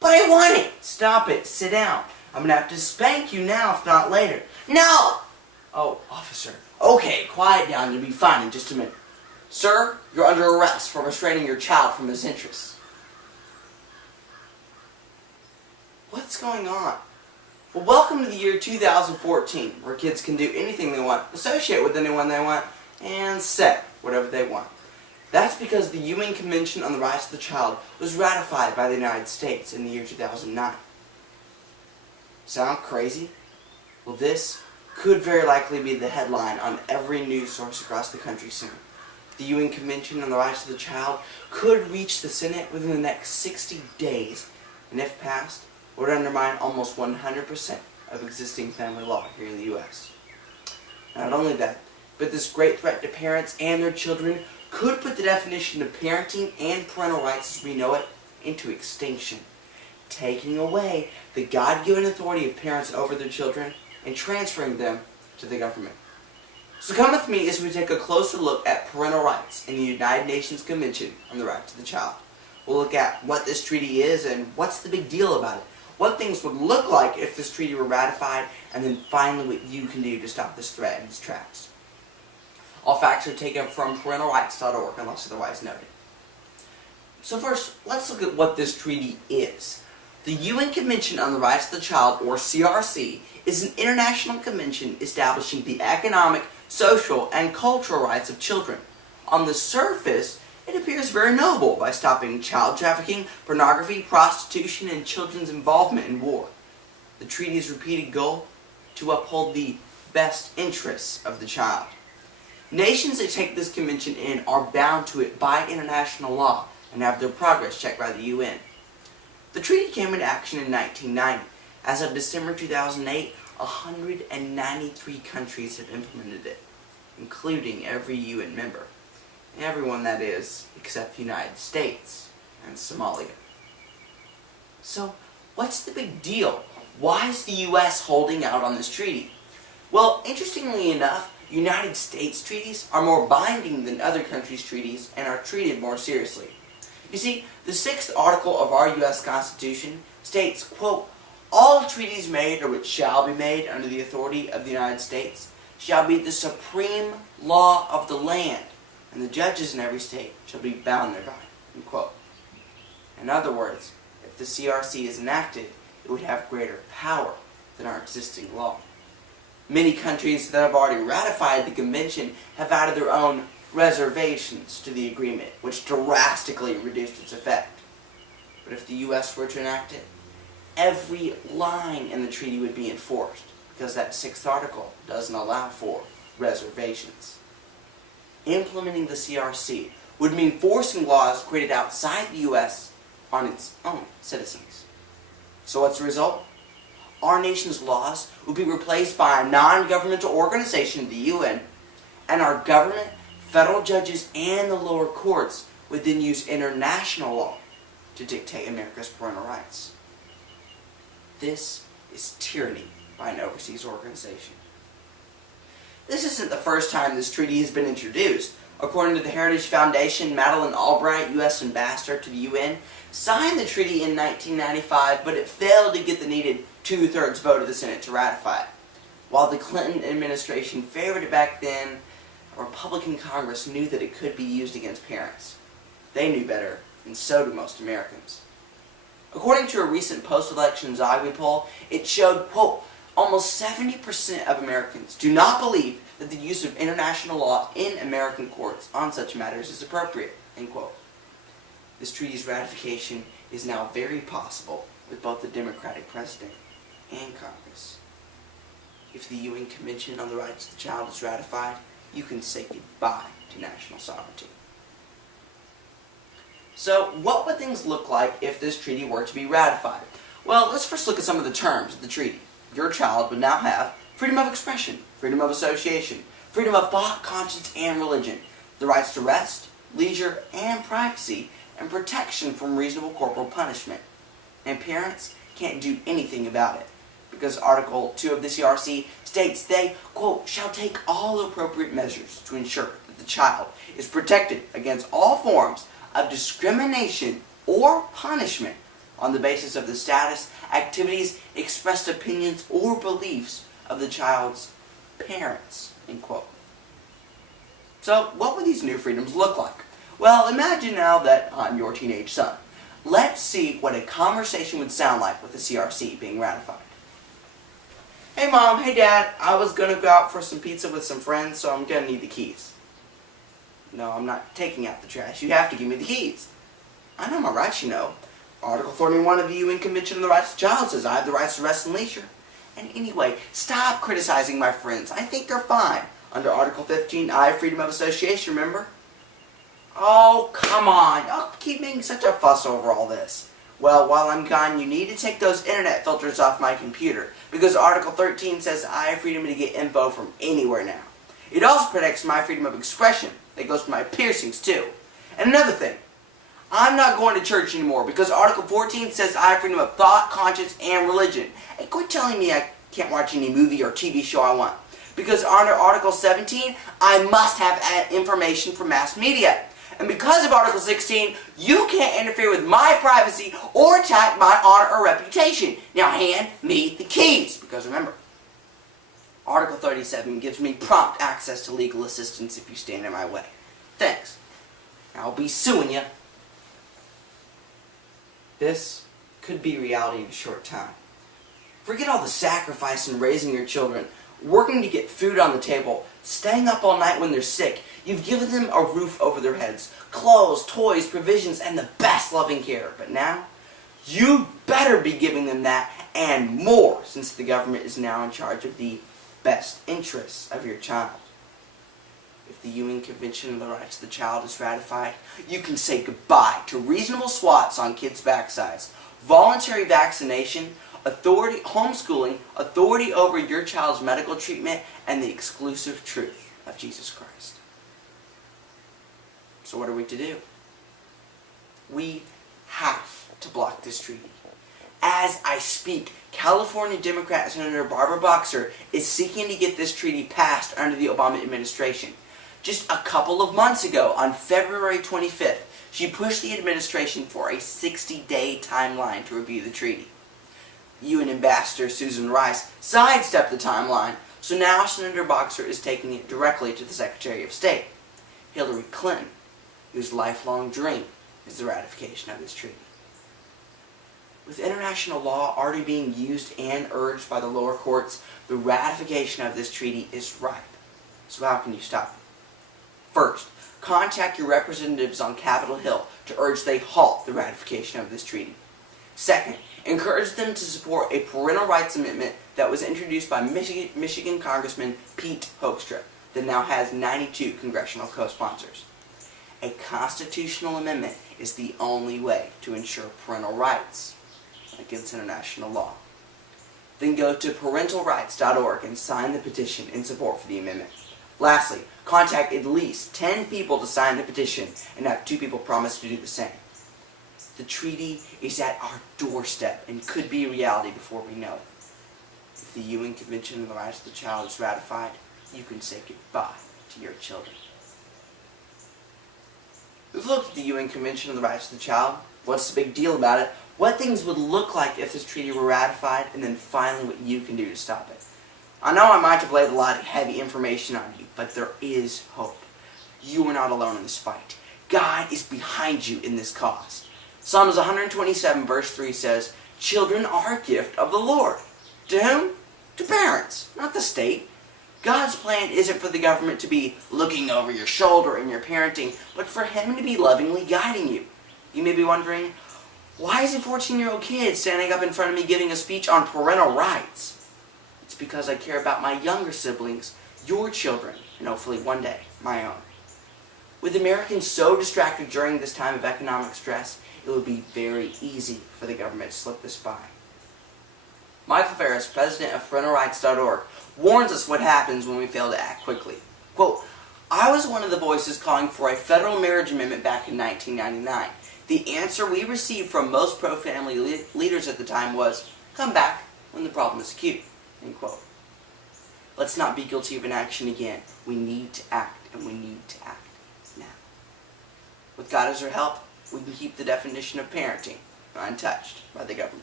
But I want it! Stop it. Sit down. I'm gonna have to spank you now, if not later. No! Oh, officer. Okay, quiet down. You'll be fine in just a minute. Sir, you're under arrest for restraining your child from his interests. What's going on? Well, welcome to the year 2014, where kids can do anything they want, associate with anyone they want, and say whatever they want. That's because the UN Convention on the Rights of the Child was ratified by the United States in the year 2009. Sound crazy? Well, this could very likely be the headline on every news source across the country soon. The UN Convention on the Rights of the Child could reach the Senate within the next 60 days, and if passed, would undermine almost 100% of existing family law here in the U.S. Not only that, but this great threat to parents and their children could put the definition of parenting and parental rights as we know it into extinction, taking away the God-given authority of parents over their children and transferring them to the government. So come with me as we take a closer look at parental rights in the United Nations Convention on the Rights of the Child. We'll look at what this treaty is and what's the big deal about it, what things would look like if this treaty were ratified, and then finally what you can do to stop this threat in its tracks. All facts are taken from parentalrights.org unless otherwise noted. So first, let's look at what this treaty is. The UN Convention on the Rights of the Child, or CRC, is an international convention establishing the economic, social, and cultural rights of children. On the surface, it appears very noble by stopping child trafficking, pornography, prostitution, and children's involvement in war. The treaty's repeated goal? To uphold the best interests of the child. Nations that take this convention in are bound to it by international law and have their progress checked by the UN. The treaty came into action in 1990. As of December 2008, 193 countries have implemented it, including every UN member. Everyone, that is, except the United States and Somalia. So, what's the big deal? Why is the U.S. holding out on this treaty? Well, interestingly enough, United States treaties are more binding than other countries' treaties and are treated more seriously. You see, the 6th article of our U.S. Constitution states, quote, "All treaties made or which shall be made under the authority of the United States shall be the supreme law of the land, and the judges in every state shall be bound thereby." End quote. In other words, if the CRC is enacted, it would have greater power than our existing law. Many countries that have already ratified the convention have added their own reservations to the agreement, which drastically reduced its effect. But if the U.S. were to enact it, every line in the treaty would be enforced, because that 6th article doesn't allow for reservations. Implementing the CRC would mean forcing laws created outside the U.S. on its own citizens. So what's the result? Our nation's laws would be replaced by a non-governmental organization, the UN, and our government, federal judges, and the lower courts would then use international law to dictate America's parental rights. This is tyranny by an overseas organization. This isn't the first time this treaty has been introduced. According to the Heritage Foundation, Madeleine Albright, U.S. Ambassador to the UN, signed the treaty in 1995, but it failed to get the needed 2/3 vote of the Senate to ratify it. While the Clinton administration favored it back then, a Republican Congress knew that it could be used against parents. They knew better, and so do most Americans. According to a recent post-election Zogby poll, it showed, quote, "Almost 70% of Americans do not believe that the use of international law in American courts on such matters is appropriate," end quote. This treaty's ratification is now very possible with both the Democratic President and Congress. If the UN Convention on the Rights of the Child is ratified, you can say goodbye to national sovereignty. So, what would things look like if this treaty were to be ratified? Well, let's first look at some of the terms of the treaty. Your child would now have freedom of expression, freedom of association, freedom of thought, conscience, and religion, the rights to rest, leisure, and privacy, and protection from reasonable corporal punishment. And parents can't do anything about it, because Article 2 of the CRC states they, quote, "shall take all appropriate measures to ensure that the child is protected against all forms of discrimination or punishment on the basis of the status, activities, expressed opinions, or beliefs of the child's parents, end quote. So, what would these new freedoms look like? Well, imagine now that I'm your teenage son. Let's see what a conversation would sound like with the CRC being ratified. Hey Mom, hey Dad, I was going to go out for some pizza with some friends, so I'm going to need the keys. No, I'm not taking out the trash. You have to give me the keys. I know my rights, you know. Article 31 of the UN Convention on the Rights of the Child says I have the rights to rest and leisure. And anyway, stop criticizing my friends. I think they're fine. Under Article 15, I have freedom of association, remember? Oh, come on. Y'all keep making such a fuss over all this. Well, while I'm gone, you need to take those internet filters off my computer, because Article 13 says I have freedom to get info from anywhere now. It also protects my freedom of expression. That goes for my piercings, too. And another thing, I'm not going to church anymore, because Article 14 says I have freedom of thought, conscience, and religion. And quit telling me I can't watch any movie or TV show I want, because under Article 17, I must have information from mass media. And because of Article 16, you can't interfere with my privacy or attack my honor or reputation. Now hand me the keys, because remember, Article 37 gives me prompt access to legal assistance if you stand in my way. Thanks. I'll be suing you. This could be reality in a short time. Forget all the sacrifice in raising your children, working to get food on the table, staying up all night when they're sick. You've given them a roof over their heads, clothes, toys, provisions, and the best loving care. But now, you better be giving them that and more, since the government is now in charge of the best interests of your child. If the UN Convention on the Rights of the Child is ratified, you can say goodbye to reasonable swats on kids' backsides, voluntary vaccination, authority, homeschooling, authority over your child's medical treatment, and the exclusive truth of Jesus Christ. So what are we to do? We have to block this treaty. As I speak, California Democrat Senator Barbara Boxer is seeking to get this treaty passed under the Obama administration. Just a couple of months ago, on February 25th, she pushed the administration for a 60-day timeline to review the treaty. UN Ambassador Susan Rice sidestepped the timeline, so now Senator Boxer is taking it directly to the Secretary of State, Hillary Clinton, whose lifelong dream is the ratification of this treaty. With international law already being used and urged by the lower courts, the ratification of this treaty is ripe. So how can you stop it? First, contact your representatives on Capitol Hill to urge they halt the ratification of this treaty. Second, encourage them to support a parental rights amendment that was introduced by Michigan Congressman Pete Hoekstra that now has 92 congressional co-sponsors. A constitutional amendment is the only way to ensure parental rights against international law. Then go to parentalrights.org and sign the petition in support for the amendment. Lastly, contact at least 10 people to sign the petition and have 2 people promise to do the same. The treaty is at our doorstep and could be reality before we know it. If the UN Convention on the Rights of the Child is ratified, you can say goodbye to your children. We've looked at the UN Convention on the Rights of the Child. What's the big deal about it? What things would look like if this treaty were ratified, and then finally what you can do to stop it. I know I might have laid a lot of heavy information on you, but there is hope. You are not alone in this fight. God is behind you in this cause. Psalms 127 verse 3 says, "Children are a gift of the Lord." To whom? To parents, not the state. God's plan isn't for the government to be looking over your shoulder in your parenting, but for Him to be lovingly guiding you. You may be wondering, why is a 14-year-old kid standing up in front of me giving a speech on parental rights? It's because I care about my younger siblings, your children, and hopefully one day, my own. With Americans so distracted during this time of economic stress, it would be very easy for the government to slip this by. Michael Ferris, president of parentalrights.org, warns us what happens when we fail to act quickly. Quote, "I was one of the voices calling for a federal marriage amendment back in 1999. The answer we received from most pro-family leaders at the time was, 'Come back when the problem is acute.'" End quote. Let's not be guilty of inaction again. We need to act, and we need to act now. With God as our help, we can keep the definition of parenting untouched by the government.